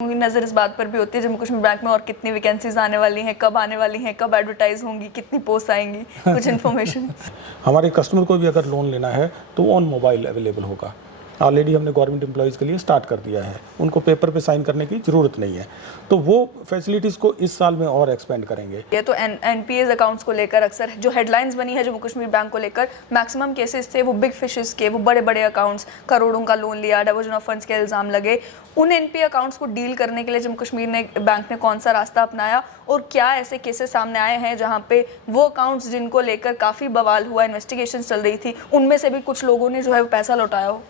नज़र इस बात पर भी होती है जम्मू कश्मीर बैंक में और कितनी वैकेंसीज आने वाली हैं, कब आने वाली हैं, कब एडवर्टाइज होंगी, कितनी पोस्ट आएंगी, कुछ इन्फॉर्मेशन। हमारे कस्टमर को भी अगर लोन लेना है तो ऑन मोबाइल अवेलेबल होगा। ऑलरेडी हमने गवर्नमेंट एम्प्लॉयज़ के लिए स्टार्ट कर दिया है, उनको पेपर पे साइन करने की ज़रूरत नहीं है, तो वो फैसिलिटीज़ को इस साल में और एक्सपेंड करेंगे। ये तो एनपीएस अकाउंट्स को लेकर अक्सर जो हेडलाइंस बनी है जम्मू कश्मीर बैंक को लेकर, मैक्सिमम केसेस थे वो बिग फिशेस के, वो बड़े बड़े अकाउंट्स, करोड़ों का लोन लिया, डाइवर्जन ऑफ फंड्स के इल्ज़ाम लगे। उन एनपीए अकाउंट्स को डील करने के लिए जम्मू कश्मीर बैंक ने कौन सा रास्ता अपनाया और क्या ऐसे केसेस सामने आए हैं जहाँ पे वो अकाउंट्स जिनको लेकर काफ़ी बवाल हुआ, इन्वेस्टिगेशन चल रही थी, उनमें से भी कुछ लोगों ने जो है वो पैसा लौटाया हो?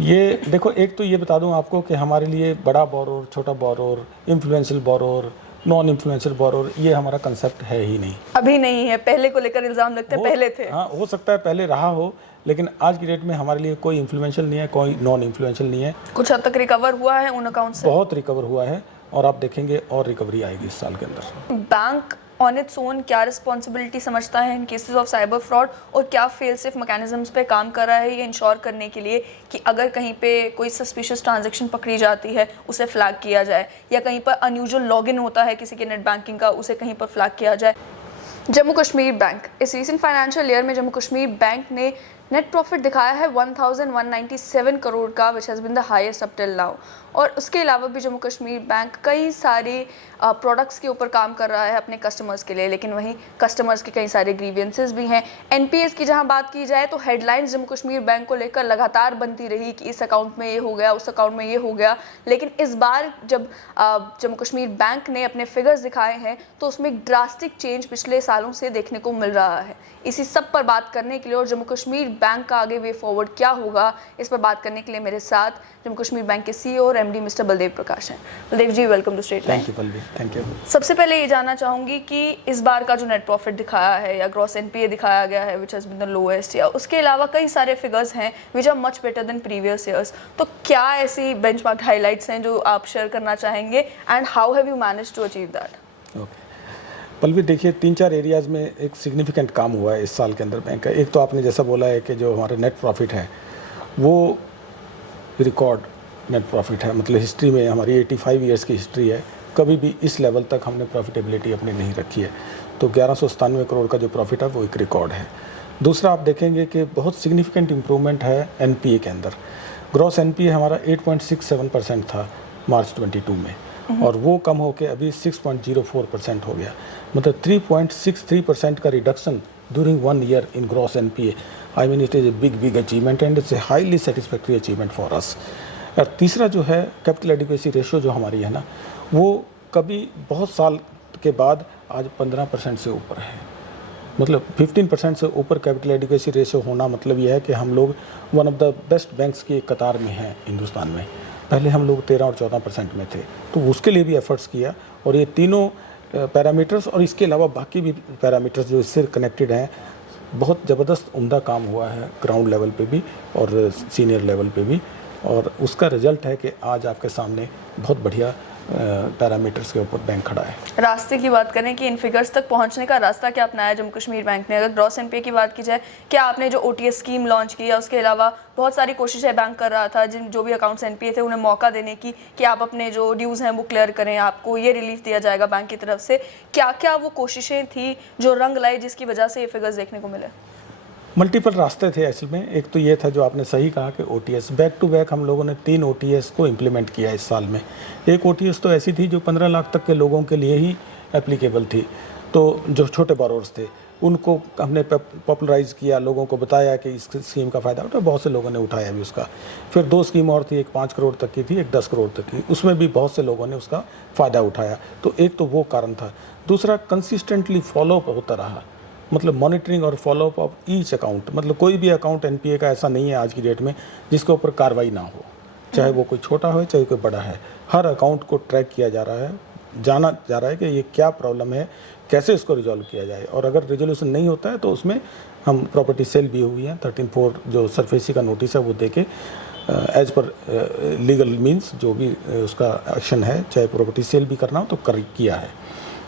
ये देखो, एक तो ये बता दूं आपको कि हमारे लिए बड़ा बोरोर, छोटा borrower, influential borrower, non influential borrower, ये हमारा कंसेप्ट है ही नहीं, अभी नहीं है। पहले को लेकर इल्ज़ाम लगते हैं पहले थे। हाँ, हो सकता है पहले रहा हो, लेकिन आज की डेट में हमारे लिए कोई इन्फ्लुएंशियल नहीं है, कोई नॉन इन्फ्लुएंशियल नहीं है। कुछ हद तक रिकवर हुआ है उन अकाउंट से? बहुत रिकवर हुआ है और आप देखेंगे और रिकवरी आएगी इस साल के अंदर। बैंक ऑन इट्स ओन क्या रिस्पॉन्सिबिलिटी समझता है इन केसेस ऑफ साइबर फ्रॉड और क्या फेल सेफ मैकेनिज्म्स पे काम कर रहा है ये इंश्योर करने के लिए कि अगर कहीं पे कोई सस्पिशियस ट्रांजैक्शन पकड़ी जाती है उसे फ्लैग किया जाए, या कहीं पर अनयूजुअल लॉगिन होता है किसी के नेट बैंकिंग का, उसे कहीं पर फ्लैग किया जाए? जम्मू कश्मीर बैंक, इस रीसेंट फाइनेंशियल ईयर में जम्मू कश्मीर बैंक ने नेट प्रॉफिट दिखाया है 1197 करोड़ का, which has been the highest up till now. और उसके अलावा भी जम्मू कश्मीर बैंक कई सारे प्रोडक्ट्स के ऊपर काम कर रहा है अपने कस्टमर्स के लिए, लेकिन वहीं कस्टमर्स के कई सारे ग्रीवियंसेस भी हैं। एनपीएस की जहां बात की जाए तो हेडलाइंस जम्मू कश्मीर बैंक को लेकर लगातार बनती रही कि इस अकाउंट में ये हो गया, उस अकाउंट में ये हो गया, लेकिन इस बार जब जम्मू कश्मीर बैंक ने अपने फिगर्स दिखाए हैं तो उसमें एक ड्रास्टिक चेंज पिछले सालों से देखने को मिल रहा है। इसी सब पर बात करने के लिए और जम्मू कश्मीर बैंक का आगे वे फॉरवर्ड क्या होगा, इस पर बात करने के लिए मेरे साथ जम्मू कश्मीर बैंक के सीईओ और एमडी मिस्टर बलदेव प्रकाश हैं। Baldev ji, welcome to straight line. Thank you Pallavi, thank you. सबसे पहले ये जानना चाहूँगी कि इस बार का जो नेट प्रॉफिट दिखाया है या ग्रॉस एनपीए दिखाया गया है which has been the lowest, या उसके अलावा कई सारे फिगर्स हैं which are much better than previous years, तो क्या ऐसी बेंचमार्क हाइलाइट्स हैं जो आप शेयर करना चाहेंगे and how have you manage to achieve that? Okay Pallavi, देखिए 3-4 एरियाज़ में एक सिग्निफिकेंट काम हुआ है इस साल के अंदर बैंक का। एक तो आपने जैसा बोला है कि जो हमारा नेट प्रॉफिट है वो रिकॉर्ड नेट प्रॉफिट है, मतलब हिस्ट्री में हमारी 85 ईयर्स की हिस्ट्री है, कभी भी इस लेवल तक हमने प्रॉफिटेबिलिटी अपनी नहीं रखी है। तो 1197 करोड़ का जो प्रॉफिट है वो एक रिकॉर्ड है। दूसरा, आप देखेंगे कि बहुत सिग्निफिकेंट इम्प्रूवमेंट है एनपीए के अंदर। ग्रॉस एनपीए हमारा 8.67% था मार्च 22 में, और वो कम होकर अभी 6.04% हो गया, मतलब 3.63% का reduction during 1 year in gross NPA. I mean it is a big achievement and it's a highly satisfactory achievement for us. और तीसरा जो है कैपिटल एडिक्वेसी रेशियो जो हमारी है ना, वो कभी बहुत साल के बाद आज 15% से ऊपर है, मतलब 15% से ऊपर कैपिटल एडिक्वेसी रेशियो होना मतलब यह है कि हम लोग one of the best banks की कतार में हैं हिंदुस्तान में। पहले हम लोग 13 और 14% में थे, तो उसके लिए भी एफर्ट्स किया, और ये तीनों पैरामीटर्स और इसके अलावा बाकी भी पैरामीटर्स जो इससे कनेक्टेड हैं, बहुत ज़बरदस्त उम्दा काम हुआ है ग्राउंड लेवल पे भी और सीनियर लेवल पे भी, और उसका रिजल्ट है कि आज आपके सामने बहुत बढ़िया पैरामीटर्स के ऊपर बैंक खड़ा है। रास्ते की बात करें कि इन फिगर्स तक पहुंचने का रास्ता क्या अपनाया जम्मू कश्मीर बैंक ने? अगर ग्रॉस एनपीए की बात की जाए, क्या आपने जो ओटीएस स्कीम लॉन्च की, या उसके अलावा बहुत सारी कोशिशें बैंक कर रहा था जिन जो भी अकाउंट्स एनपीए थे उन्हें मौका देने की कि आप अपने जो ड्यूज़ हैं वो क्लियर करें, आपको ये रिलीफ दिया जाएगा बैंक की तरफ से, क्या क्या वो कोशिशें थी जो रंग लाई जिसकी वजह से ये फिगर्स देखने को मिले? मल्टीपल रास्ते थे असल में। एक तो ये था जो आपने सही कहा कि ओटीएस, बैक टू बैक हम लोगों ने 3 ओटीएस को इम्प्लीमेंट किया इस साल में। एक ओटीएस तो ऐसी थी जो 15 लाख तक के लोगों के लिए ही एप्लीकेबल थी, तो जो छोटे बोरोवर्स थे उनको हमने पॉपुलराइज़ किया, लोगों को बताया कि इस स्कीम का फ़ायदा उठा, बहुत से लोगों ने उठाया भी उसका। फिर 2 स्कीम और थी, एक 5 करोड़ तक की थी, एक 10 करोड़ तक की, उसमें भी बहुत से लोगों ने उसका फ़ायदा उठाया। तो एक तो वो कारण था। दूसरा, कंसिस्टेंटली फॉलोअप होता रहा, मतलब मॉनिटरिंग और फॉलोअप ऑफ ईच अकाउंट, मतलब कोई भी अकाउंट एनपीए का ऐसा नहीं है आज की डेट में जिसके ऊपर कार्रवाई ना हो, चाहे वो कोई छोटा हो चाहे कोई बड़ा है। हर अकाउंट को ट्रैक किया जा रहा है, जाना जा रहा है कि ये क्या प्रॉब्लम है, कैसे इसको रिजॉल्व किया जाए, और अगर रिजोल्यूशन नहीं होता है तो उसमें हम प्रॉपर्टी सेल भी हुई है 13(4) जो सरफेसी का नोटिस है वो देके एज पर लीगल मीन्स जो भी उसका एक्शन है, चाहे प्रॉपर्टी सेल भी करना हो तो किया है।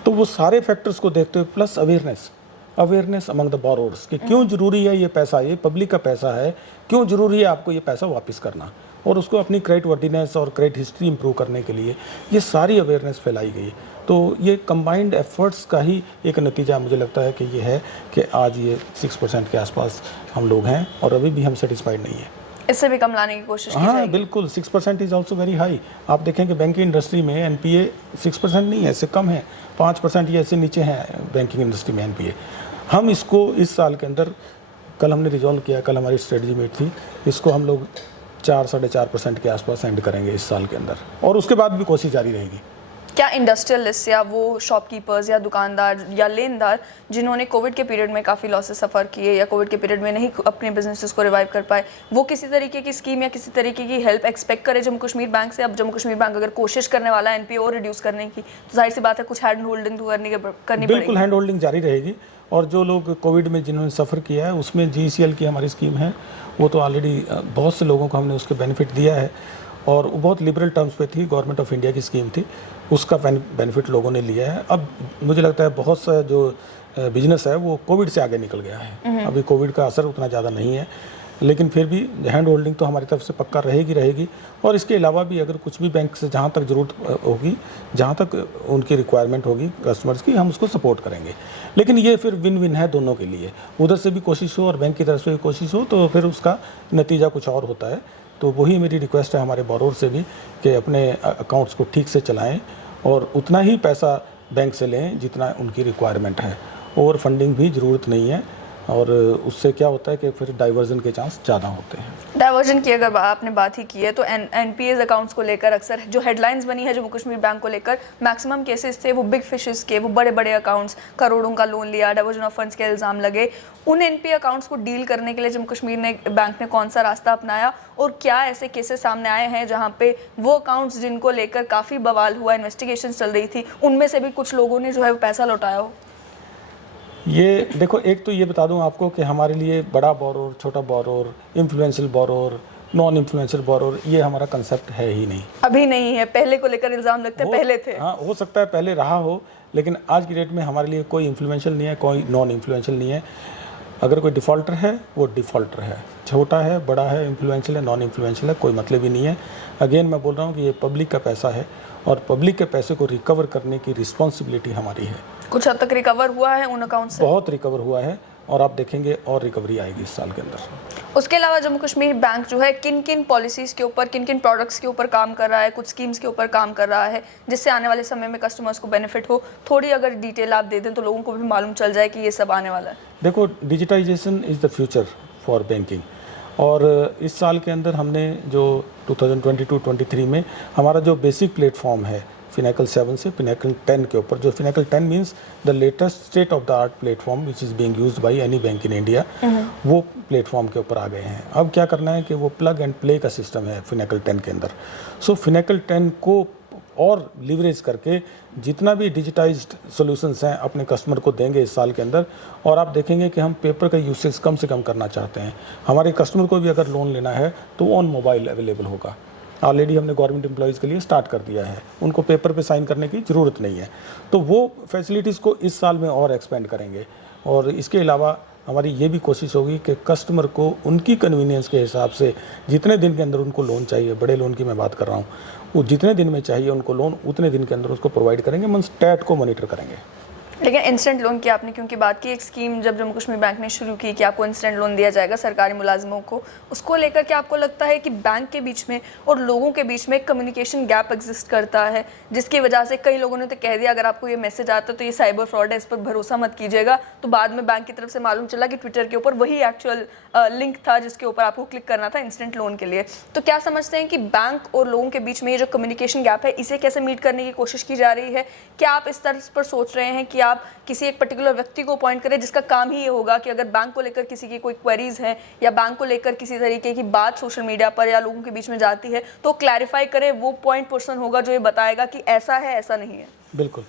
तो वो सारे फैक्टर्स को देखते हुए plus awareness among the borrowers कि क्यों ज़रूरी है ये पैसा, ये पब्लिक का पैसा है, क्यों ज़रूरी है आपको ये पैसा वापस करना, और उसको अपनी क्रेडिट वर्दीनेस और क्रेडिट हिस्ट्री इंप्रूव करने के लिए ये सारी अवेयरनेस फैलाई गई। तो ये कंबाइंड एफर्ट्स का ही एक नतीजा मुझे लगता है कि ये है कि आज ये 6% के आसपास हम लोग हैं और अभी भी हम सेटिस्फाइड नहीं है। इससे भी कम लाने की कोशिश की हाँ जाएगी। बिल्कुल, 6% इज़ ऑल्सो वेरी हाई। आप देखें कि बैंकिंग इंडस्ट्री में एनपीए 6% नहीं है, इससे कम है, 5% या इससे नीचे है बैंकिंग इंडस्ट्री में एनपीए। हम इसको इस साल के अंदर, कल हमने रिजॉल्व किया, कल हमारी स्ट्रेटजी मीट थी, इसको हम लोग 4-4.5% के आसपास एंड करेंगे इस साल के अंदर, और उसके बाद भी कोशिश जारी रहेगी। क्या इंडस्ट्रियलिस्ट या वो शॉपकीपर्स या दुकानदार या लेनदार जिन्होंने कोविड के पीरियड में काफ़ी लॉसेस सफ़र किए या कोविड के पीरियड में नहीं अपने बिजनेसेस को रिवाइव कर पाए, वो किसी तरीके की स्कीम या किसी तरीके की हेल्प एक्सपेक्ट करे जम्मू कश्मीर बैंक से? अब जम्मू कश्मीर बैंक अगर कोशिश करने वाला है एनपीए और रिड्यूस करने की, तो जाहिर सी बात है कुछ हैंड होल्डिंग तो करनी पड़ेगी। बिल्कुल, हैंड होल्डिंग जारी रहेगी। और जो लोग कोविड में जिन्होंने सफ़र किया है उसमें GECL की हमारी स्कीम है, वो तो ऑलरेडी बहुत से लोगों को हमने उसके बेनिफिट दिया है और वो बहुत लिबरल टर्म्स पे थी, गवर्नमेंट ऑफ इंडिया की स्कीम थी, उसका बेनिफिट लोगों ने लिया है। अब मुझे लगता है बहुत सा जो बिजनेस है वो कोविड से आगे निकल गया है, अभी कोविड का असर उतना ज़्यादा नहीं है, लेकिन फिर भी हैंड होल्डिंग तो हमारी तरफ से पक्का रहेगी। और इसके अलावा भी अगर कुछ भी बैंक से जहाँ तक ज़रूरत होगी, जहाँ तक उनकी रिक्वायरमेंट होगी कस्टमर्स की, हम उसको सपोर्ट करेंगे। लेकिन ये फिर विन विन है दोनों के लिए, उधर से भी कोशिश हो और बैंक की तरफ से भी कोशिश हो, तो फिर उसका नतीजा कुछ और होता है। तो वही मेरी रिक्वेस्ट है हमारे बोरोर से भी कि अपने अकाउंट्स को ठीक से चलाएं और उतना ही पैसा बैंक से लें जितना उनकी रिक्वायरमेंट है। ओवर फंडिंग भी ज़रूरत नहीं है और उससे क्या होता है कि फिर डाइवर्जन के चांस ज़्यादा होते हैं। डाइवर्जन की अगर आपने बात ही की है तो एनपीएस अकाउंट्स को लेकर अक्सर जो हेडलाइंस बनी है जम्मू कश्मीर बैंक को लेकर, मैक्सिमम केसेस थे वो बिग फिशेस के, वो बड़े बड़े अकाउंट्स, करोड़ों का लोन लिया, डाइवर्जन ऑफ फंड्स के इल्ज़ाम लगे। उन एनपीए अकाउंट्स को डील करने के लिए जम्मू कश्मीर बैंक ने कौन सा रास्ता अपनाया और क्या ऐसे केसेस सामने आए हैं जहाँ पे वो अकाउंट्स जिनको लेकर काफ़ी बवाल हुआ, इन्वेस्टिगेशन चल रही थी, उनमें से भी कुछ लोगों ने जो है वो पैसा लौटाया हो? ये देखो, एक तो ये बता दूं आपको कि हमारे लिए बड़ा बोरोर, छोटा borrower, influential borrower, non influential borrower, ये हमारा कंसेप्ट है ही नहीं। अभी नहीं है, पहले को लेकर इल्ज़ाम लगते हैं पहले थे। हाँ, हो सकता है पहले रहा हो, लेकिन आज की डेट में हमारे लिए कोई इन्फ्लुएंशियल नहीं है, कोई नॉन इन्फ्लुएंशियल नहीं है। अगर कोई डिफ़ॉल्टर है वो डिफ़ॉल्टर है, छोटा है, बड़ा है, इन्फ्लुएंशियल है, नॉन इन्फ्लुएंशियल है, कोई मतलब ही नहीं है। अगेन मैं बोल रहा हूँ कि ये पब्लिक का पैसा है और पब्लिक के पैसे को रिकवर करने की रिस्पॉन्सिबिलिटी हमारी है। कुछ हद तक रिकवर हुआ है उन अकाउंट से? बहुत रिकवर हुआ है और आप देखेंगे और रिकवरी आएगी इस साल के अंदर। उसके अलावा जम्मू कश्मीर बैंक जो है किन किन पॉलिसीज़ के ऊपर, किन किन प्रोडक्ट्स के ऊपर काम कर रहा है, कुछ स्कीम्स के ऊपर काम कर रहा है जिससे आने वाले समय में कस्टमर्स को बेनिफिट हो? थोड़ी अगर डिटेल आप दे दें तो लोगों को भी मालूम चल जाए कि ये सब आने वाला है। देखो, digitization is the future for banking और इस साल के अंदर हमने जो 2022-23 में हमारा जो बेसिक प्लेटफॉर्म है फिनेकल 7 से फिनेकल 10 के ऊपर, जो Finacle 10 means the latest state of the art platform which is being used by any bank in India, वो प्लेटफॉर्म के ऊपर आ गए हैं। अब क्या करना है कि वो प्लग एंड प्ले का सिस्टम है फिनेकल 10 के अंदर। सो फिनेकल 10 को और लीवरेज करके जितना भी डिजिटाइज्ड सॉल्यूशंस हैं अपने कस्टमर को देंगे इस साल के अंदर। और आप देखेंगे कि हम पेपर का यूसेज कम से कम करना चाहते हैं। हमारे कस्टमर को भी अगर लोन लेना है तो वो ऑन मोबाइल अवेलेबल होगा। ऑलरेडी हमने गवर्नमेंट एम्प्लॉयज़ के लिए स्टार्ट कर दिया है, उनको पेपर पे साइन करने की ज़रूरत नहीं है। तो वो फैसिलिटीज़ को इस साल में और एक्सपेंड करेंगे। और इसके अलावा हमारी ये भी कोशिश होगी कि कस्टमर को उनकी कन्वीनियंस के हिसाब से जितने दिन के अंदर उनको लोन चाहिए, बड़े लोन की मैं बात कर रहा हूँ, वो जितने दिन में चाहिए उनको लोन उतने दिन के अंदर उसको प्रोवाइड करेंगे, मन स्टैट को मॉनिटर करेंगे। लेकिन इंस्टेंट लोन की आपने क्योंकि बात की, एक स्कीम जब जम्मू कश्मीर बैंक ने शुरू की कि आपको इंस्टेंट लोन दिया जाएगा सरकारी मुलाजिमों को, उसको लेकर के आपको लगता है कि बैंक के बीच में और लोगों के बीच में कम्युनिकेशन गैप एग्जिस्ट करता है, जिसकी वजह से कई लोगों ने तो कह दिया अगर आपको ये मैसेज आता है तो ये साइबर फ्रॉड है, इस पर भरोसा मत कीजिएगा। तो बाद में बैंक की तरफ से मालूम चला कि ट्विटर के ऊपर वही एक्चुअल लिंक था जिसके ऊपर आपको क्लिक करना था इंस्टेंट लोन के लिए। तो क्या समझते हैं कि बैंक और लोगों के बीच में ये जो कम्युनिकेशन गैप है इसे कैसे मीट करने की कोशिश की जा रही है? क्या आप इस तरह पर सोच रहे हैं कि आप किसी एक पर्टिकुलर व्यक्ति को अपॉइंट करें जिसका काम ही ये होगा कि अगर बैंक को लेकर किसी की कोई क्वेरीज है या बैंक को लेकर किसी तरीके की बात सोशल मीडिया पर या लोगों के बीच में जाती है तो क्लैरिफाई करे, वो पॉइंट पर्सन होगा जो ये बताएगा कि ऐसा है ऐसा नहीं है? बिल्कुल।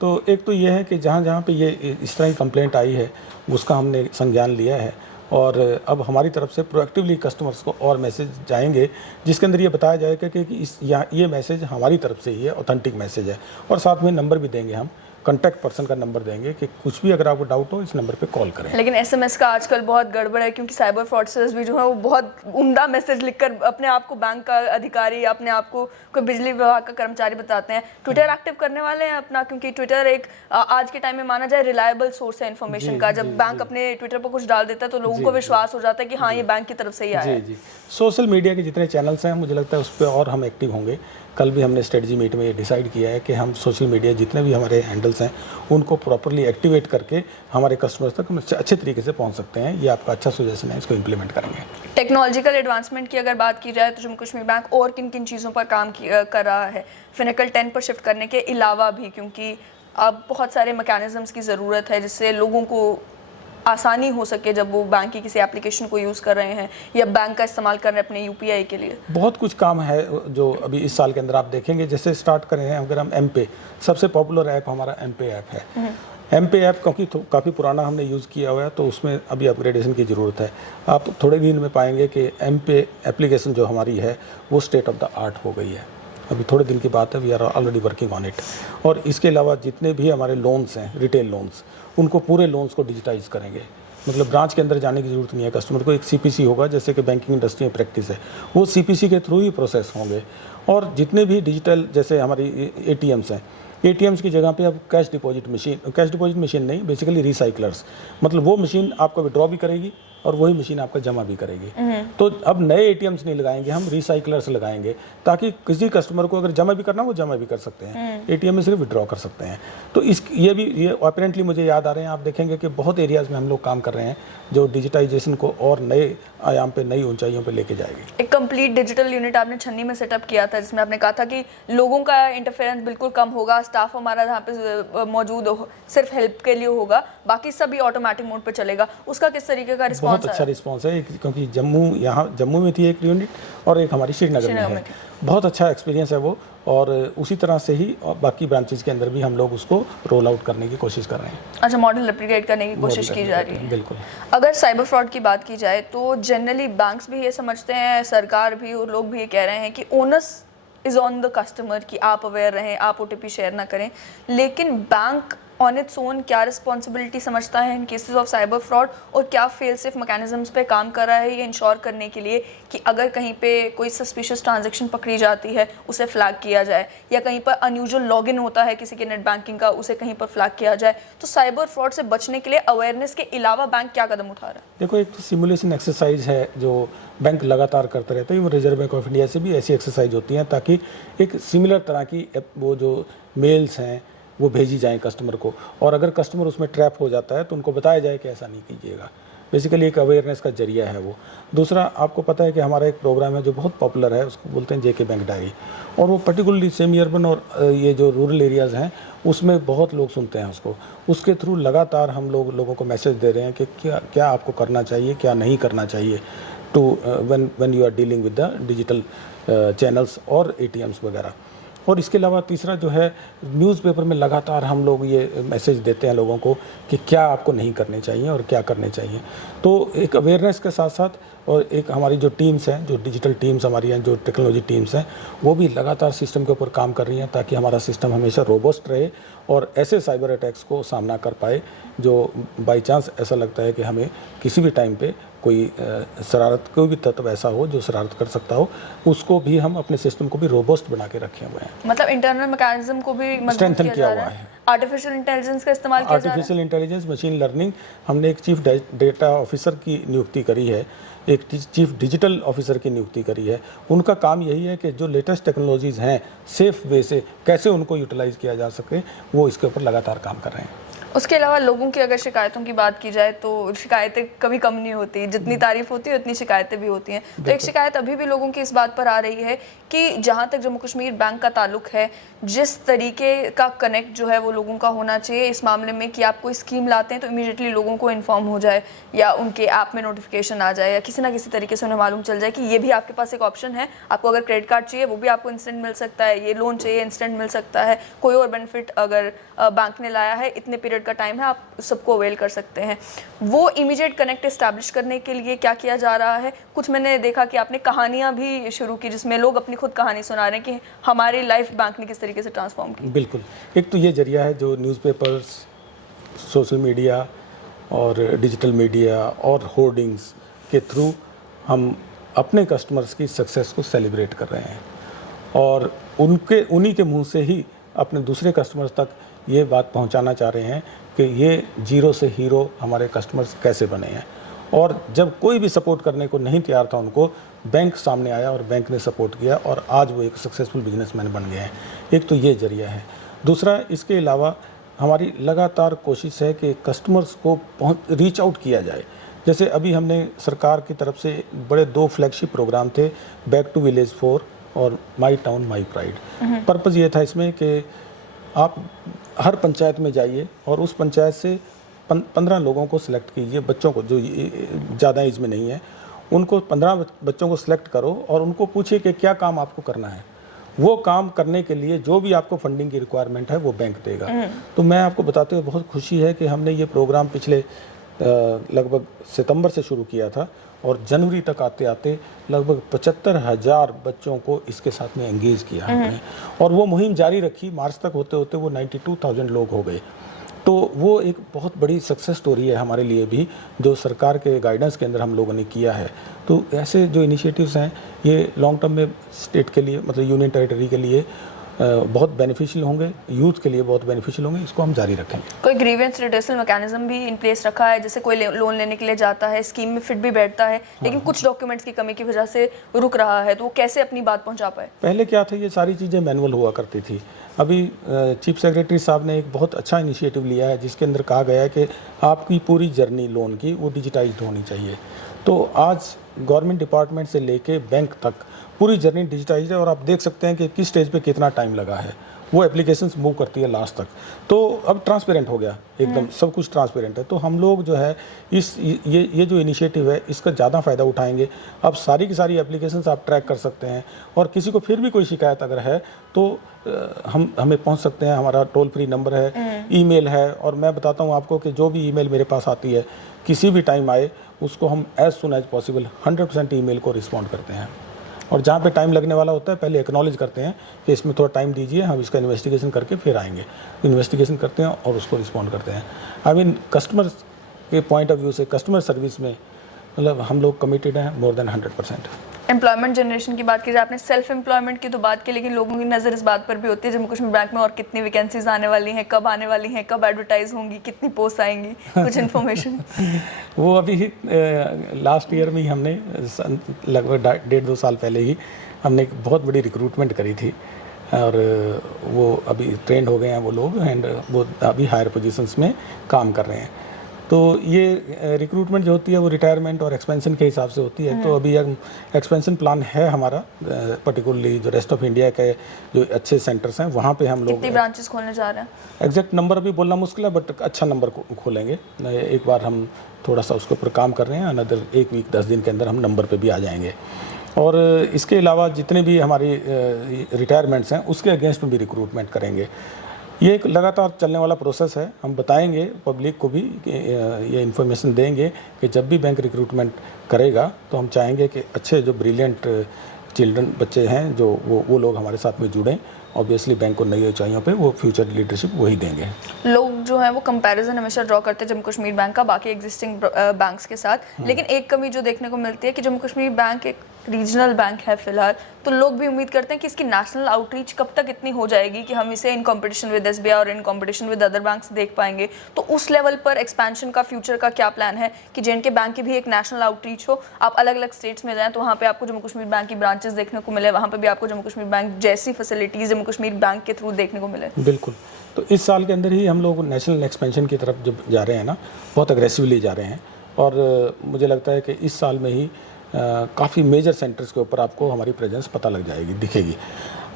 तो एक तो ये है कि जहाँ जहाँ पे ये इस तरह की कंप्लेंट आई है उसका हमने संज्ञान लिया है और अब हमारी तरफ से प्रोएक्टिवली कस्टमर्स को और मैसेज जाएंगे जिसके अंदर ये बताया जाएगा कि ये मैसेज हमारी तरफ से ही है, ऑथेंटिक मैसेज है। और साथ में नंबर भी देंगे हम कॉन्टैक्ट पर्सन का नंबर देंगे कि कुछ भी अगर आपको डाउट हो इस नंबर पे कॉल करें। लेकिन एसएमएस का आजकल बहुत गड़बड़ है, क्योंकि साइबर फ्रॉडस्टर्स भी जो है वो बहुत उम्दा मैसेज लिखकर अपने आप को बैंक का अधिकारी या अपने आप को कोई बिजली विभाग का कर्मचारी बताते हैं। ट्विटर एक्टिव करने वाले हैं अपना, क्योंकि ट्विटर एक आज के टाइम में माना जाए रिलायबल सोर्स है इन्फॉर्मेशन का। जब बैंक अपने ट्विटर पर कुछ डाल देता है तो लोगों को विश्वास हो जाता है कि हाँ ये बैंक की तरफ से ही आया है। जी, सोशल मीडिया के जितने चैनल्स हैं मुझे लगता है उस पर और हम एक्टिव होंगे। कल भी हमने स्ट्रेटजी मीट में ये डिसाइड किया है कि हम सोशल मीडिया जितने भी हमारे हैंडल्स हैं उनको प्रॉपरली एक्टिवेट करके हमारे कस्टमर्स तक हम अच्छे तरीके से पहुंच सकते हैं। ये आपका अच्छा सजेशन है, इसको इम्प्लीमेंट करेंगे। टेक्नोलॉजिकल एडवांसमेंट की अगर बात की जाए तो जम्मू कश्मीर बैंक और किन किन चीज़ों पर काम कर रहा है फिनेकल 10 पर शिफ्ट करने के अलावा भी, क्योंकि अब बहुत सारे मैकेनिज्म्स की ज़रूरत है जिससे लोगों को आसानी हो सके जब वो बैंक की किसी एप्लीकेशन को यूज़ कर रहे हैं या बैंक का इस्तेमाल कर रहे हैं अपने यूपीआई के लिए। बहुत कुछ काम है जो अभी इस साल के अंदर आप देखेंगे। जैसे स्टार्ट करें हैं अगर हम एम पे, सबसे पॉपुलर ऐप हमारा एम पे ऐप है। एम पे ऐप क्योंकि काफ़ी पुराना हमने यूज़ किया हुआ है तो उसमें अभी अपग्रेडेशन की ज़रूरत है। आप थोड़े दिन में पाएंगे कि एम पे एप्लीकेशन जो हमारी है वो स्टेट ऑफ द आर्ट हो गई है। अभी थोड़े दिन की बात है, we are already working on it. और इसके अलावा जितने भी हमारे लोन्स हैं, रिटेल लोन्स, उनको पूरे लोन्स को डिजिटाइज करेंगे। मतलब ब्रांच के अंदर जाने की ज़रूरत नहीं है। कस्टमर को एक सीपीसी होगा, जैसे कि बैंकिंग इंडस्ट्री में प्रैक्टिस है, वो सीपीसी के थ्रू ही प्रोसेस होंगे। और जितने भी डिजिटल जैसे हमारी एटीएम्स हैं, एटीएम्स की जगह पे अब कैश डिपॉजिट मशीन नहीं, बेसिकली रिसाइकलर्स, मतलब वो मशीन आपको विड्रॉ भी करेगी और वही मशीन आपका जमा भी करेगी। तो अब नए एटीएम्स नहीं लगाएंगे, हम रिसाइकलर्स लगाएंगे ताकि किसी कस्टमर को अगर जमा भी करना वो जमा भी कर सकते हैं, एटीएम में सिर्फ विड्रॉ कर सकते हैं। तो ये अपरेंटली मुझे याद आ रहे हैं। आप देखेंगे कि बहुत एरियाज़ में हम लोग काम कर रहे हैं जो डिजिटाइजेशन को और नए आयाम पे, नई ऊंचाइयों पे लेके जाएगी। एक कंप्लीट डिजिटल यूनिट आपने छन्नी में सेटअप किया था जिसमें आपने कहा था कि लोगों का इंटरफेरेंस बिल्कुल कम होगा, स्टाफ हमारा जहाँ पे मौजूद हो सिर्फ हेल्प के लिए होगा, बाकी सभी ऑटोमेटिक मोड पे चलेगा। उसका किस तरीके का रिस्पॉन्स? बहुत अच्छा रिस्पॉन्स है, क्योंकि जम्मू में थी एक यूनिट और एक हमारी श्रीनगर में है। बहुत अच्छा एक्सपीरियंस है वो, और उसी तरह से ही बाकी ब्रांचेज के अंदर भी हम लोग उसको रोल आउट करने की कोशिश कर रहे हैं। अच्छा, मॉडल रेप्लिकेट करने की कोशिश की जा रही है। बिल्कुल। अगर साइबर फ्रॉड की बात की जाए तो जनरली बैंक्स भी ये समझते हैं, सरकार भी और लोग भी ये कह रहे हैं कि onus is on the customer, कि आप अवेयर रहें, आप ओटीपी शेयर ना करें। लेकिन बैंक ऑन इट्स ओन क्या रिस्पॉन्सिबिलिटी समझता है इन केसेस ऑफ साइबर फ्रॉड, और क्या फेल सेफ मैकेनिज्म्स पे काम कर रहा है ये इंश्योर करने के लिए कि अगर कहीं पे कोई सस्पिशियस ट्रांजैक्शन पकड़ी जाती है उसे फ्लैग किया जाए, या कहीं पर अनयूजुअल लॉगिन होता है किसी के नेट बैंकिंग का उसे कहीं पर फ्लैग किया जाए। तो साइबर फ्रॉड से बचने के लिए अवेयरनेस के अलावा बैंक क्या कदम उठा रहा है? देखो, एक तो सिमुलेशन एक्सरसाइज है जो बैंक लगातार करते रहते हैं। रिजर्व बैंक ऑफ इंडिया से भी ऐसी एक्सरसाइज होती हैं ताकि एक सिमिलर तरह की वो जो मेल्स हैं वो भेजी जाएं कस्टमर को, और अगर कस्टमर उसमें ट्रैप हो जाता है तो उनको बताया जाए कि ऐसा नहीं कीजिएगा। बेसिकली एक अवेयरनेस का जरिया है वो। दूसरा, आपको पता है कि हमारा एक प्रोग्राम है जो बहुत पॉपुलर है, उसको बोलते हैं जेके बैंक डायरी, और वो पर्टिकुलरली सेमी अर्बन और ये जो रूरल एरियाज़ हैं उसमें बहुत लोग सुनते हैं उसको। उसके थ्रू लगातार हम लोगों को मैसेज दे रहे हैं कि क्या आपको करना चाहिए, क्या नहीं करना चाहिए to when you are dealing with the digital channels और एटीएम्स वगैरह। और इसके अलावा तीसरा जो है, न्यूज़पेपर में लगातार हम लोग ये मैसेज देते हैं लोगों को कि क्या आपको नहीं करने चाहिए और क्या करने चाहिए। तो एक अवेयरनेस के साथ साथ, और एक हमारी जो टीम्स हैं, जो डिजिटल टीम्स हमारी हैं, जो टेक्नोलॉजी टीम्स हैं, वो भी लगातार सिस्टम के ऊपर काम कर रही हैं ताकि हमारा सिस्टम हमेशा रोबस्ट रहे और ऐसे साइबर अटैक्स को सामना कर पाए जो बाई चांस ऐसा लगता है कि हमें किसी भी टाइम पे कोई शरारत, कोई भी तत्व ऐसा हो जो शरारत कर सकता हो, उसको भी हम अपने सिस्टम को भी रोबस्ट बना के रखे हुए हैं। मतलब इंटरनल मैकेनिज्म को भी स्ट्रेंथन किया हुआ है। आर्टिफिशियल इंटेलिजेंस का इस्तेमाल किया जा रहा है। Artificial intelligence, machine learning. हमने एक चीफ डेटा ऑफिसर की नियुक्ति करी है, एक चीफ डिजिटल ऑफिसर की नियुक्ति करी है। उनका काम यही है कि जो लेटेस्ट टेक्नोलॉजीज़ हैं सेफ वे से कैसे उनको यूटिलाइज़ किया जा सके, वो इसके ऊपर लगातार काम कर रहे हैं। उसके अलावा लोगों की अगर शिकायतों की बात की जाए तो शिकायतें कभी कम नहीं होती, जितनी तारीफ होती है उतनी शिकायतें भी होती हैं। तो एक शिकायत अभी भी लोगों की इस बात पर आ रही है कि जहाँ तक जम्मू कश्मीर बैंक का ताल्लुक है, जिस तरीके का कनेक्ट जो है वो लोगों का होना चाहिए इस मामले में कि आप कोई स्कीम लाते हैं तो इमीडिएटली लोगों को इन्फॉर्म हो जाए, या उनके ऐप में नोटिफिकेशन आ जाए, या किसी ना किसी तरीके से उन्हें मालूम चल जाए कि ये भी आपके पास एक ऑप्शन है। आपको अगर क्रेडिट कार्ड चाहिए वो भी आपको इंस्टेंट मिल सकता है, ये लोन चाहिए इंस्टेंट मिल सकता है, कोई और बेनिफिट अगर बैंक ने लाया है इतने पीरियड का टाइम है, आप सबको अवेल कर सकते हैं। वो इमीडिएट कनेक्ट इस्टेब्लिश करने के लिए क्या किया जा रहा है? कुछ मैंने देखा कि आपने कहानियाँ भी शुरू की जिसमें लोग अपनी खुद कहानी सुना रहे हैं कि हमारी लाइफ बैंक ने किस तरीके से ट्रांसफॉर्म की। बिल्कुल, एक तो ये जरिया है जो न्यूज़पेपर्स, सोशल मीडिया और डिजिटल मीडिया और होर्डिंग्स के थ्रू हम अपने कस्टमर्स की सक्सेस को सेलिब्रेट कर रहे हैं और उन्हीं के मुंह से ही अपने दूसरे कस्टमर्स तक ये बात पहुंचाना चाह रहे हैं कि ये जीरो से हीरो हमारे कस्टमर्स कैसे बने हैं। और जब कोई भी सपोर्ट करने को नहीं तैयार था उनको, बैंक सामने आया और बैंक ने सपोर्ट किया और आज वो एक सक्सेसफुल बिजनेसमैन बन गए हैं। एक तो ये जरिया है। दूसरा, इसके अलावा हमारी लगातार कोशिश है कि कस्टमर्स को रीच आउट किया जाए। जैसे अभी हमने सरकार की तरफ से बड़े 2 फ्लैगशिप प्रोग्राम थे, बैक टू विलेज 4 और माई टाउन माई प्राइड। पर्पज़ ये था इसमें कि आप हर पंचायत में जाइए और उस पंचायत से 15 लोगों को सिलेक्ट कीजिए, बच्चों को जो ज़्यादा एज में नहीं है उनको 15 बच्चों को सिलेक्ट करो और उनको पूछिए कि क्या काम आपको करना है। वो काम करने के लिए जो भी आपको फंडिंग की रिक्वायरमेंट है वो बैंक देगा। तो मैं आपको बताते हुए बहुत खुशी है कि हमने ये प्रोग्राम पिछले लगभग सितंबर से शुरू किया था और जनवरी तक आते आते लगभग 75,000 बच्चों को इसके साथ में एंगेज किया हमने और वो मुहिम जारी रखी। मार्च तक होते होते वो 92,000 लोग हो गए। तो वो एक बहुत बड़ी सक्सेस स्टोरी है हमारे लिए भी, जो सरकार के गाइडेंस के अंदर हम लोगों ने किया है। तो ऐसे जो इनिशिएटिव्स हैं ये लॉन्ग टर्म में स्टेट के लिए, मतलब यूनियन टेरिटरी के लिए बहुत बेनिफिशियल होंगे, यूथ के लिए बहुत बेनिफिशियल होंगे। इसको हम जारी रखेंगे। कोई ग्रीवेंस रिड्रेसल मैकेनिज्म भी इन प्लेस रखा है? जैसे कोई लोन लेने के लिए जाता है, स्कीम में फिट भी बैठता है, लेकिन कुछ डॉक्यूमेंट्स की कमी की वजह से रुक रहा है, तो वो कैसे अपनी बात पहुंचा पाए? पहले क्या था, ये सारी चीज़ें मैनुअल हुआ करती थी। अभी चीफ सेक्रेटरी साहब ने एक बहुत अच्छा इनिशिएटिव लिया है जिसके अंदर कहा गया है कि आपकी पूरी जर्नी लोन की वो डिजिटाइज्ड होनी चाहिए। तो आज गवर्नमेंट डिपार्टमेंट से लेके बैंक तक पूरी जर्नी डिजिटाइज है और आप देख सकते हैं कि किस स्टेज पे कितना टाइम लगा है। वो एप्लीकेशंस मूव करती है लास्ट तक। तो अब ट्रांसपेरेंट हो गया, एकदम सब कुछ ट्रांसपेरेंट है। तो हम लोग जो है ये जो इनिशिएटिव है इसका ज़्यादा फ़ायदा उठाएंगे। अब सारी की सारी एप्लीकेशंस आप ट्रैक कर सकते हैं और किसी को फिर भी कोई शिकायत अगर है तो हमें पहुंच सकते हैं। हमारा टोल फ्री नंबर है, ईमेल है, और मैं बताता हूं आपको कि जो भी ईमेल मेरे पास आती है किसी भी टाइम आए उसको हम as soon as possible 100% email को रिस्पॉन्ड करते हैं। और जहाँ पे टाइम लगने वाला होता है पहले एक्नॉलेज करते हैं कि इसमें थोड़ा टाइम दीजिए, हम इसका इन्वेस्टिगेशन करके फिर आएंगे। इन्वेस्टिगेशन करते हैं और उसको रिस्पॉन्ड करते हैं। आई मीन कस्टमर के पॉइंट ऑफ व्यू से कस्टमर सर्विस में मतलब हम लोग कमिटेड हैं मोर देन 100%। एम्प्लॉयमेंट जनरेशन की बात की जाए, आपने सेल्फ एम्प्लॉयमेंट की तो बात की, लेकिन लोगों की नज़र इस बात पर भी होती है जम्मू कश्मीर बैंक में और कितनी वैकेंसीज आने वाली हैं, कब आने वाली हैं, कब एडवर्टाइज होंगी, कितनी पोस्ट आएंगी, कुछ इन्फॉर्मेशन? वो अभी लास्ट ईयर में ही हमने लगभग 1.5-2 साल पहले ही हमने एक बहुत बड़ी रिक्रूटमेंट करी थी और वो अभी ट्रेंड हो गए हैं वो लोग, एंड वो अभी हायर पोजीशंस में काम कर रहे हैं। तो ये रिक्रूटमेंट जो होती है वो रिटायरमेंट और एक्सपेंशन के हिसाब से होती है। तो अभी एक्सपेंशन प्लान है हमारा, पर्टिकुलरली जो रेस्ट ऑफ इंडिया के जो अच्छे सेंटर्स हैं वहाँ पे हम लोग कितनी ब्रांचेस खोलने जा रहे हैं? एग्जैक्ट नंबर अभी बोलना मुश्किल है, बट अच्छा नंबर खोलेंगे। एक बार हम थोड़ा सा उसके ऊपर काम कर रहे हैं, अनदर 1 वीक 10 दिन के अंदर हम नंबर पे भी आ जाएंगे। और इसके अलावा जितने भी हमारी रिटायरमेंट्स हैं उसके अगेंस्ट में भी रिक्रूटमेंट करेंगे। ये एक लगातार चलने वाला प्रोसेस है। हम बताएंगे पब्लिक को भी, ये इन्फॉर्मेशन देंगे कि जब भी बैंक रिक्रूटमेंट करेगा तो हम चाहेंगे कि अच्छे जो ब्रिलियंट चिल्ड्रन बच्चे हैं जो वो लोग हमारे साथ में जुड़ें। ऑब्वियसली बैंक को नई ऊंचाइयों पे वो फ्यूचर लीडरशिप वही देंगे। लोग जो है वो कंपैरिजन हमेशा ड्रॉ करते हैं जम्मू कश्मीर बैंक का बाकी एग्जिस्टिंग बैंक्स के साथ, लेकिन एक कमी जो देखने को मिलती है कि जम्मू कश्मीर बैंक एक रीजनल बैंक है फिलहाल, तो लोग भी उम्मीद करते हैं कि इसकी नेशनल आउटरीच कब तक इतनी हो जाएगी कि हम इसे इन कॉम्पिटिशन विद SBI और इन कॉम्पिटिशन विद अदर बैंक्स देख पाएंगे। तो उस लेवल पर एक्सपेंशन का फ्यूचर का क्या प्लान है कि J&K बैंक की भी एक नेशनल आउटरीच हो, आप अलग अलग स्टेट्स में जाएं तो वहाँ पे आपको जम्मू कश्मीर बैंक की ब्रांचेस देखने को मिले, वहाँ पे भी आपको जम्मू कश्मीर बैंक जैसी फैसिलिटीज़ जम्मू कश्मीर बैंक के थ्रू देखने को मिले? बिल्कुल। तो इस साल के अंदर ही हम लोग नेशनल एक्सपेंशन की तरफ जब जा रहे हैं ना, बहुत अग्रेसिवली जा रहे हैं और मुझे लगता है कि इस साल में ही काफ़ी मेजर सेंटर्स के ऊपर आपको हमारी प्रेजेंस पता लग जाएगी, दिखेगी।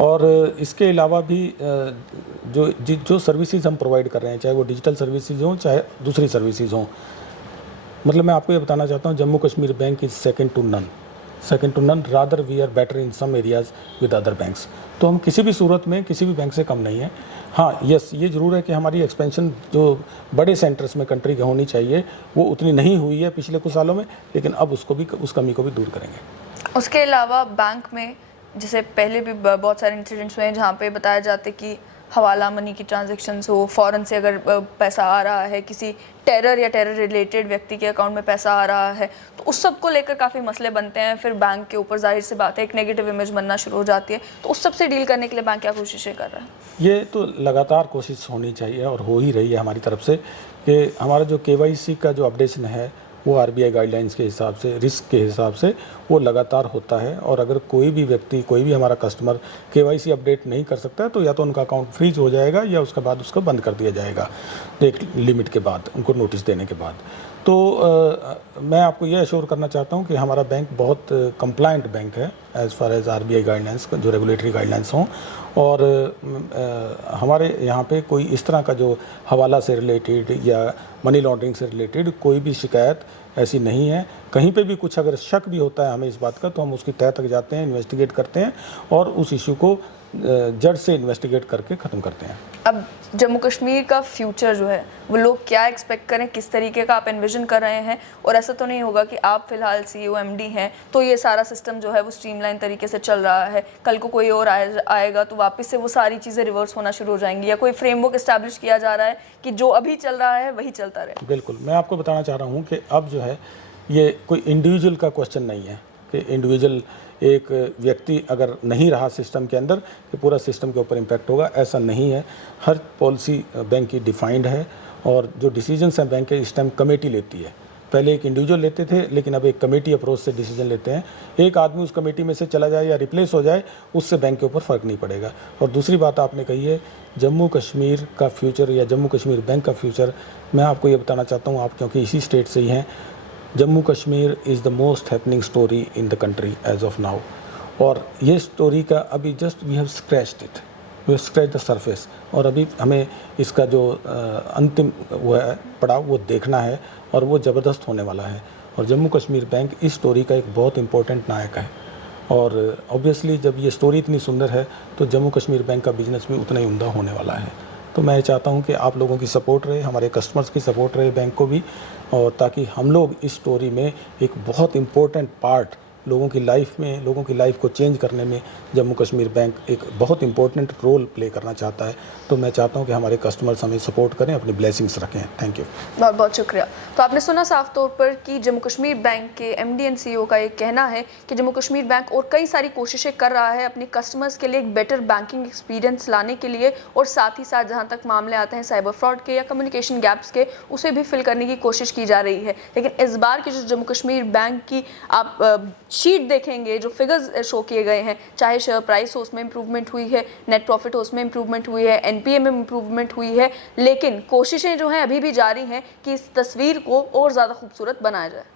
और इसके अलावा भी जो सर्विसेज हम प्रोवाइड कर रहे हैं, चाहे वो डिजिटल सर्विसेज हों चाहे दूसरी सर्विसेज हों, मतलब मैं आपको ये बताना चाहता हूँ Jammu Kashmir bank is second to none second to none, rather we are better in some areas with other banks. तो हम किसी भी सूरत में किसी भी बैंक से कम नहीं है। हाँ यस, ये ज़रूर है कि हमारी एक्सपेंशन जो बड़े सेंटर्स में कंट्री की होनी चाहिए वो उतनी नहीं हुई है पिछले कुछ सालों में, लेकिन अब उसको भी, उस कमी को भी दूर करेंगे। उसके अलावा बैंक में जैसे पहले भी बहुत सारे इंसिडेंट्स हुए हैं जहाँ पे बताया जाता है कि हवाला मनी की ट्रांजैक्शंस हो, फ़ौरन से अगर पैसा आ रहा है, किसी टेरर या टेरर रिलेटेड व्यक्ति के अकाउंट में पैसा आ रहा है, तो उस सब को लेकर काफ़ी मसले बनते हैं। फिर बैंक के ऊपर जाहिर सी बात है एक नेगेटिव इमेज बनना शुरू हो जाती है। तो उस सब से डील करने के लिए बैंक क्या कोशिशें कर रहा है? ये तो लगातार कोशिश होनी चाहिए और हो ही रही है हमारी तरफ से कि हमारा जो KYC का जो अपडेशन है वो RBI गाइडलाइंस के हिसाब से, रिस्क के हिसाब से वो लगातार होता है। और अगर कोई भी व्यक्ति, कोई भी हमारा कस्टमर KYC अपडेट नहीं कर सकता है तो या तो उनका अकाउंट फ्रीज हो जाएगा या उसके बाद उसको बंद कर दिया जाएगा एक लिमिट के बाद, उनको नोटिस देने के बाद। तो मैं आपको ये अश्योर करना चाहता हूँ कि हमारा बैंक बहुत कंप्लायंट बैंक है as far as RBI guidelines, जो रेगुलेटरी गाइडलाइंस हों। और हमारे यहाँ पे कोई इस तरह का जो हवाला से रिलेटेड या मनी लॉन्ड्रिंग से रिलेटेड कोई भी शिकायत ऐसी नहीं है। कहीं पे भी कुछ अगर शक भी होता है हमें इस बात का, तो हम उसकी तह तक जाते हैं, इन्वेस्टिगेट करते हैं और उस इशू को जड़ से इन्वेस्टिगेट करके ख़त्म करते हैं। अब जम्मू कश्मीर का फ्यूचर जो है वो लोग क्या एक्सपेक्ट करें, किस तरीके का आप एनविजन कर रहे हैं? और ऐसा तो नहीं होगा कि आप फिलहाल CEO MD हैं तो ये सारा सिस्टम जो है वो स्ट्रीमलाइन तरीके से चल रहा है, कल को कोई और आएगा तो वापस से वो सारी चीज़ें रिवर्स होना शुरू हो जाएंगी, या कोई फ्रेमवर्क इस्टेब्लिश किया जा रहा है कि जो अभी चल रहा है वही चलता रहे? बिल्कुल, मैं आपको बताना चाह रहा हूँ कि अब जो है ये कोई इंडिविजुअल का क्वेश्चन नहीं है कि इंडिविजुअल एक व्यक्ति अगर नहीं रहा सिस्टम के अंदर कि पूरा सिस्टम के ऊपर इम्पैक्ट होगा, ऐसा नहीं है। हर पॉलिसी बैंक की डिफाइंड है और जो डिसीजंस हैं बैंक के इस टाइम कमेटी लेती है। पहले एक इंडिविजुअल लेते थे लेकिन अब एक कमेटी अप्रोच से डिसीजन लेते हैं। एक आदमी उस कमेटी में से चला जाए या रिप्लेस हो जाए उससे बैंक के ऊपर फ़र्क नहीं पड़ेगा। और दूसरी बात आपने कही है जम्मू कश्मीर का फ्यूचर या जम्मू कश्मीर बैंक का फ्यूचर, मैं आपको ये बताना चाहता हूँ, आप क्योंकि इसी स्टेट से ही हैं, Jammu Kashmir is the most happening story in the country as of now. और ये स्टोरी का अभी just we have scratched it, we have scratch the surface. और अभी हमें इसका जो अंतिम वो है पड़ाव वो देखना है और वो ज़बरदस्त होने वाला है। और जम्मू कश्मीर बैंक इस स्टोरी का एक बहुत इंपॉर्टेंट नायक है। और ऑब्वियसली जब ये स्टोरी इतनी सुंदर है तो जम्मू कश्मीर बैंक का बिजनेस भी उतना ही उम्दा होने वाला है। तो मैं चाहता हूं कि आप लोगों की सपोर्ट रहे, हमारे कस्टमर्स की सपोर्ट रहे बैंक को भी, और ताकि हम लोग इस स्टोरी में एक बहुत इम्पोर्टेंट पार्ट लोगों की लाइफ में, लोगों की लाइफ को चेंज करने में जम्मू कश्मीर बैंक एक बहुत इंपॉर्टेंट रोल प्ले करना चाहता है। तो मैं चाहता हूं कि हमारे कस्टमर्स हमें सपोर्ट करें, अपनी ब्लेसिंग्स रखें। Thank you. बहुत बहुत शुक्रिया। तो आपने सुना साफ तौर पर कि जम्मू कश्मीर बैंक के MD एंड CEO का ये कहना है कि जम्मू कश्मीर बैंक और कई सारी कोशिशें कर रहा है अपने कस्टमर्स के लिए एक बेटर बैंकिंग एक्सपीरियंस लाने के लिए, और साथ ही साथ जहाँ तक मामले आते हैं साइबर फ्रॉड के या कम्युनिकेशन गैप्स के, उसे भी फिल करने की कोशिश की जा रही है। लेकिन इस बार की जो जम्मू कश्मीर बैंक की आप शीट देखेंगे, जो फिगर्स शो किए गए हैं, चाहे शेयर प्राइस हो उसमें इंप्रूवमेंट हुई है, नेट प्रॉफिट हो उसमें इंप्रूवमेंट हुई है, NPA में इंप्रूवमेंट हुई है, लेकिन कोशिशें जो हैं अभी भी जारी हैं कि इस तस्वीर को और ज़्यादा खूबसूरत बनाया जाए।